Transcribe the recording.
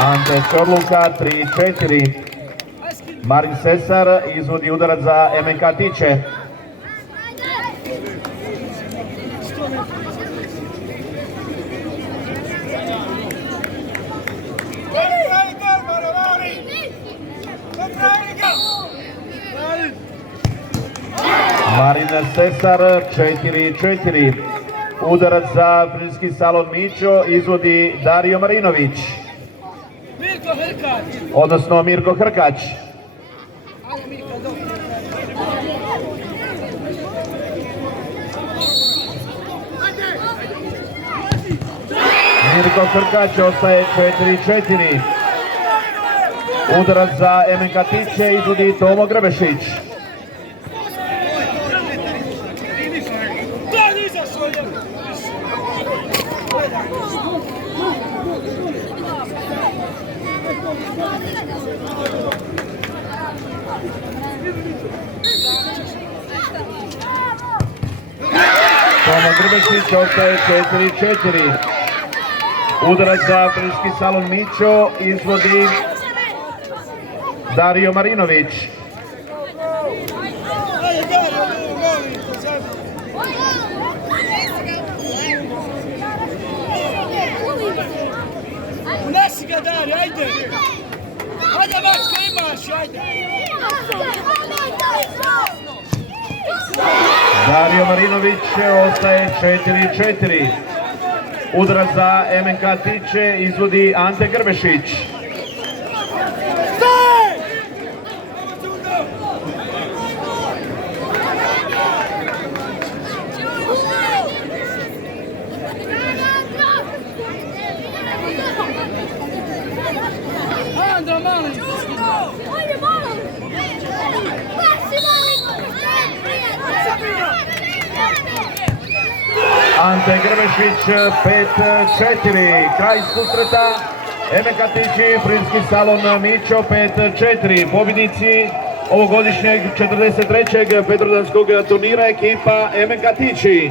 Ante Čorluka 3-4. Marin Sesar izvodi udarac za MNK Tiče. Marin Sesar 4-4. Udarac za Frižidski salon Mićo izvodi Dario Marinović. Odnosno Mirko Hrkać. Mirko Hrkać ostaje 4-4. Udarac za MNK Tiče izvodi Tomo Grbešić. Tomo Grbešić ostaje 4-4. Udarac za Frižidski salon Mićo izvodi Dario Marinović. Unesi ga Dario, ajde! Ajde Vačka, imaš, ajde! Dario Marinović ostaje 4-4. Udarac za MNK Tiče izvodi Ante Grbešić. Ante Grbešić 5-4. Kraj susreta MNK Tiči, Frižidski salon Mićo 5-4. Pobjednici ovogodišnjeg 43. Petrodanskog turnira ekipa MNK Tiči.